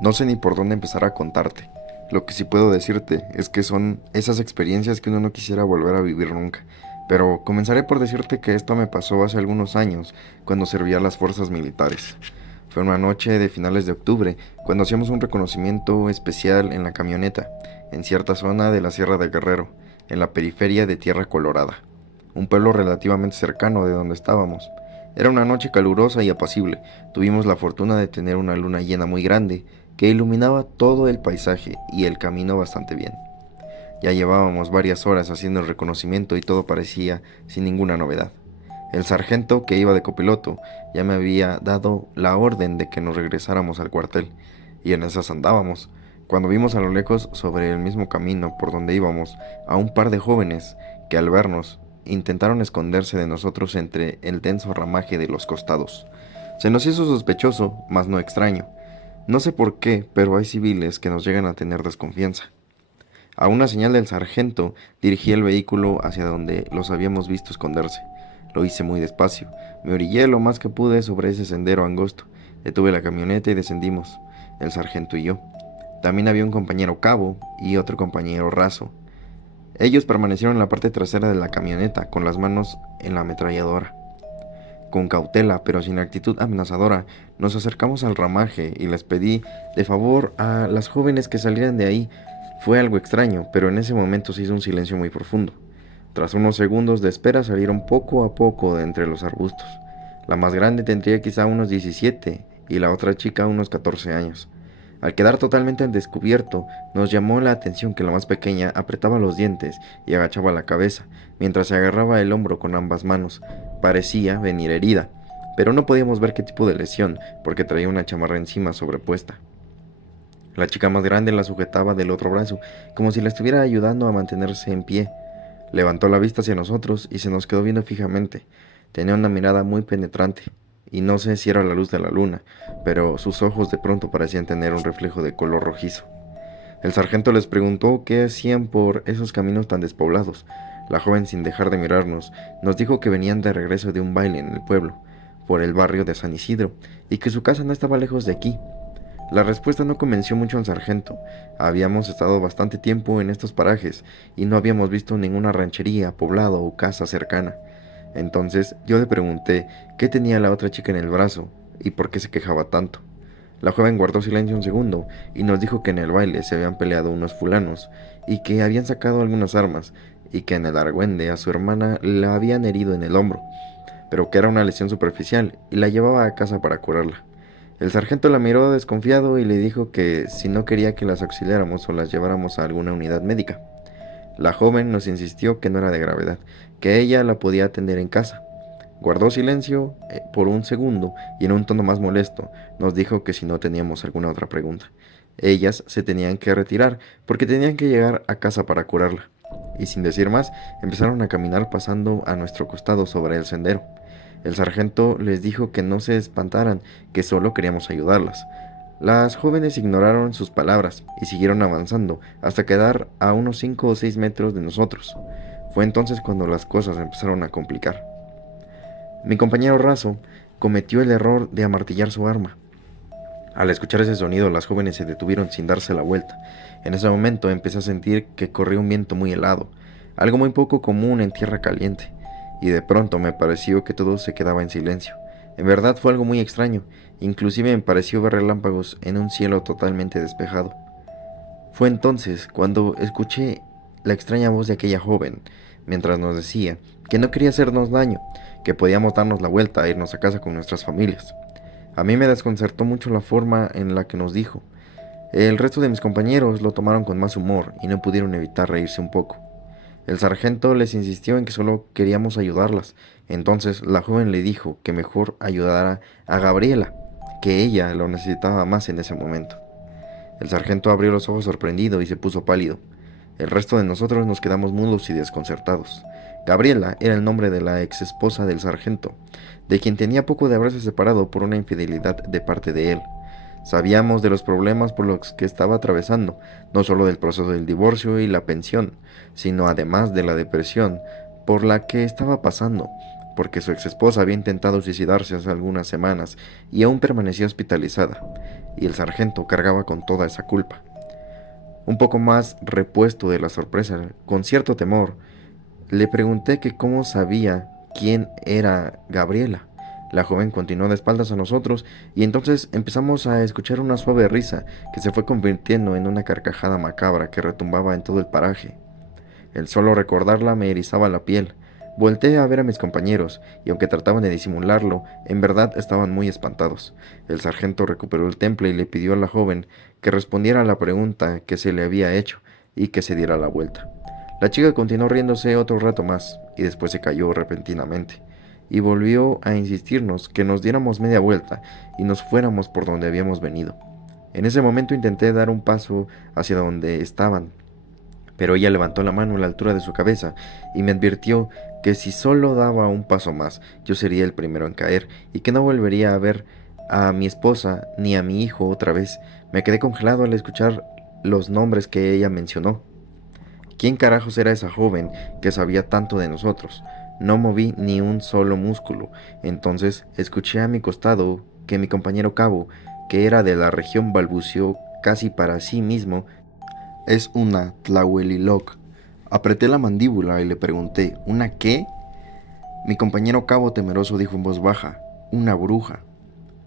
No sé ni por dónde empezar a contarte. Lo que sí puedo decirte es que son esas experiencias que uno no quisiera volver a vivir nunca. Pero comenzaré por decirte que esto me pasó hace algunos años, cuando servía a las fuerzas militares. Fue una noche de finales de octubre, cuando hacíamos un reconocimiento especial en la camioneta, en cierta zona de la Sierra de Guerrero, en la periferia de Tierra Colorada, un pueblo relativamente cercano de donde estábamos. Era una noche calurosa y apacible. Tuvimos la fortuna de tener una luna llena muy grande que iluminaba todo el paisaje y el camino bastante bien. Ya llevábamos varias horas haciendo el reconocimiento y todo parecía sin ninguna novedad. El sargento, que iba de copiloto, ya me había dado la orden de que nos regresáramos al cuartel, y en esas andábamos, cuando vimos a lo lejos, sobre el mismo camino por donde íbamos, a un par de jóvenes que, al vernos, intentaron esconderse de nosotros entre el denso ramaje de los costados. Se nos hizo sospechoso, mas no extraño. No sé por qué, pero hay civiles que nos llegan a tener desconfianza. A una señal del sargento, dirigí el vehículo hacia donde los habíamos visto esconderse. Lo hice muy despacio. Me orillé lo más que pude sobre ese sendero angosto. Detuve la camioneta y descendimos, el sargento y yo. También había un compañero cabo y otro compañero raso. Ellos permanecieron en la parte trasera de la camioneta, con las manos en la ametralladora. Con cautela, pero sin actitud amenazadora, nos acercamos al ramaje y les pedí de favor a las jóvenes que salieran de ahí. Fue algo extraño, pero en ese momento se hizo un silencio muy profundo. Tras unos segundos de espera salieron poco a poco de entre los arbustos. La más grande tendría quizá unos 17 y la otra chica unos 14 años. Al quedar totalmente al descubierto, nos llamó la atención que la más pequeña apretaba los dientes y agachaba la cabeza, mientras se agarraba el hombro con ambas manos. Parecía venir herida, pero no podíamos ver qué tipo de lesión, porque traía una chamarra encima sobrepuesta. La chica más grande la sujetaba del otro brazo, como si la estuviera ayudando a mantenerse en pie. Levantó la vista hacia nosotros y se nos quedó viendo fijamente. Tenía una mirada muy penetrante, y no sé si era la luz de la luna, pero sus ojos de pronto parecían tener un reflejo de color rojizo. El sargento les preguntó qué hacían por esos caminos tan despoblados. La joven, sin dejar de mirarnos, nos dijo que venían de regreso de un baile en el pueblo, por el barrio de San Isidro, y que su casa no estaba lejos de aquí. La respuesta no convenció mucho al sargento. Habíamos estado bastante tiempo en estos parajes y no habíamos visto ninguna ranchería, poblado o casa cercana. Entonces yo le pregunté qué tenía la otra chica en el brazo y por qué se quejaba tanto. La joven guardó silencio un segundo y nos dijo que en el baile se habían peleado unos fulanos y que habían sacado algunas armas y que en el argüende a su hermana la habían herido en el hombro, pero que era una lesión superficial y la llevaba a casa para curarla. El sargento la miró desconfiado y le dijo que si no quería que las auxiliáramos o las lleváramos a alguna unidad médica. La joven nos insistió que no era de gravedad, que ella la podía atender en casa. Guardó silencio por un segundo y en un tono más molesto nos dijo que si no teníamos alguna otra pregunta. Ellas se tenían que retirar porque tenían que llegar a casa para curarla. Y sin decir más, empezaron a caminar pasando a nuestro costado sobre el sendero. El sargento les dijo que no se espantaran, que solo queríamos ayudarlas. Las jóvenes ignoraron sus palabras y siguieron avanzando hasta quedar a unos 5 o 6 metros de nosotros. Fue entonces cuando las cosas empezaron a complicar. Mi compañero raso cometió el error de amartillar su arma. Al escuchar ese sonido, las jóvenes se detuvieron sin darse la vuelta. En ese momento empecé a sentir que corría un viento muy helado, algo muy poco común en tierra caliente, y de pronto me pareció que todo se quedaba en silencio. En verdad fue algo muy extraño, inclusive me pareció ver relámpagos en un cielo totalmente despejado. Fue entonces cuando escuché la extraña voz de aquella joven, mientras nos decía que no quería hacernos daño, que podíamos darnos la vuelta e irnos a casa con nuestras familias. A mí me desconcertó mucho la forma en la que nos dijo. El resto de mis compañeros lo tomaron con más humor y no pudieron evitar reírse un poco. El sargento les insistió en que solo queríamos ayudarlas. Entonces la joven le dijo que mejor ayudara a Gabriela, que ella lo necesitaba más en ese momento. El sargento abrió los ojos sorprendido y se puso pálido. El resto de nosotros nos quedamos mudos y desconcertados. Gabriela era el nombre de la ex esposa del sargento, de quien tenía poco de haberse separado por una infidelidad de parte de él. Sabíamos de los problemas por los que estaba atravesando, no solo del proceso del divorcio y la pensión, sino además de la depresión por la que estaba pasando, porque su exesposa había intentado suicidarse hace algunas semanas y aún permanecía hospitalizada, y el sargento cargaba con toda esa culpa. Un poco más repuesto de la sorpresa, con cierto temor, le pregunté que cómo sabía quién era Gabriela. La joven continuó de espaldas a nosotros y entonces empezamos a escuchar una suave risa que se fue convirtiendo en una carcajada macabra que retumbaba en todo el paraje. El solo recordarla me erizaba la piel. Volteé a ver a mis compañeros, y aunque trataban de disimularlo, en verdad estaban muy espantados. El sargento recuperó el temple y le pidió a la joven que respondiera a la pregunta que se le había hecho y que se diera la vuelta. La chica continuó riéndose otro rato más, y después se cayó repentinamente, y volvió a insistirnos que nos diéramos media vuelta y nos fuéramos por donde habíamos venido. En ese momento intenté dar un paso hacia donde estaban, pero ella levantó la mano a la altura de su cabeza y me advirtió que si solo daba un paso más, yo sería el primero en caer y que no volvería a ver a mi esposa ni a mi hijo otra vez. Me quedé congelado al escuchar los nombres que ella mencionó. ¿Quién carajos era esa joven que sabía tanto de nosotros? No moví ni un solo músculo. Entonces escuché a mi costado que mi compañero Cabo, que era de la región, balbuceó casi para sí mismo: es una Tlahueliloc. Apreté la mandíbula y le pregunté: ¿una qué? Mi compañero Cabo temeroso dijo en voz baja: una bruja.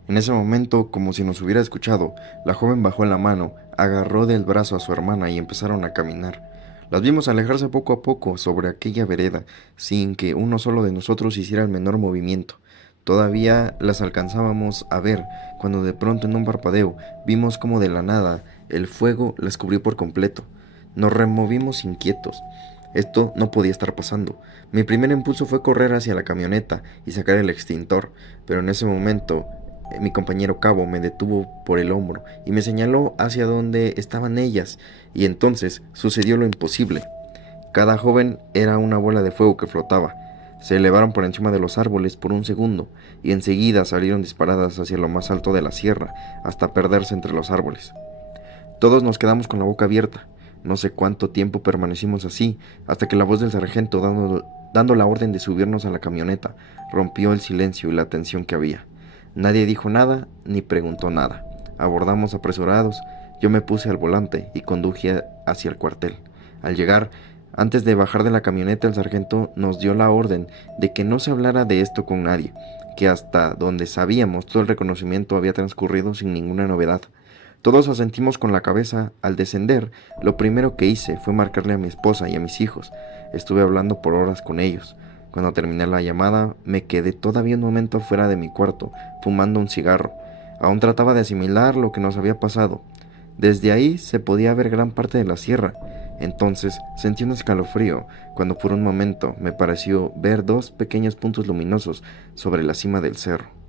En ese momento, como si nos hubiera escuchado, la joven bajó la mano, agarró del brazo a su hermana y empezaron a caminar. Las vimos alejarse poco a poco sobre aquella vereda, sin que uno solo de nosotros hiciera el menor movimiento. Todavía las alcanzábamos a ver, cuando de pronto en un parpadeo vimos como de la nada el fuego las cubrió por completo. Nos removimos inquietos. Esto no podía estar pasando. Mi primer impulso fue correr hacia la camioneta y sacar el extintor, pero en ese momento mi compañero Cabo me detuvo por el hombro y me señaló hacia donde estaban ellas, y entonces sucedió lo imposible. Cada joven era una bola de fuego que flotaba. Se elevaron por encima de los árboles por un segundo y enseguida salieron disparadas hacia lo más alto de la sierra hasta perderse entre los árboles. Todos nos quedamos con la boca abierta. No sé cuánto tiempo permanecimos así, hasta que la voz del sargento, dando la orden de subirnos a la camioneta, rompió el silencio y la tensión que había. Nadie dijo nada ni preguntó nada. Abordamos apresurados. Yo me puse al volante y conduje hacia el cuartel. Al llegar, antes de bajar de la camioneta, el sargento nos dio la orden de que no se hablara de esto con nadie, que hasta donde sabíamos todo el reconocimiento había transcurrido sin ninguna novedad. Todos asentimos con la cabeza. Al descender, lo primero que hice fue marcarle a mi esposa y a mis hijos. Estuve hablando por horas con ellos. Cuando terminé la llamada, me quedé todavía un momento fuera de mi cuarto, fumando un cigarro. Aún trataba de asimilar lo que nos había pasado. Desde ahí se podía ver gran parte de la sierra. Entonces sentí un escalofrío cuando por un momento me pareció ver dos pequeños puntos luminosos sobre la cima del cerro.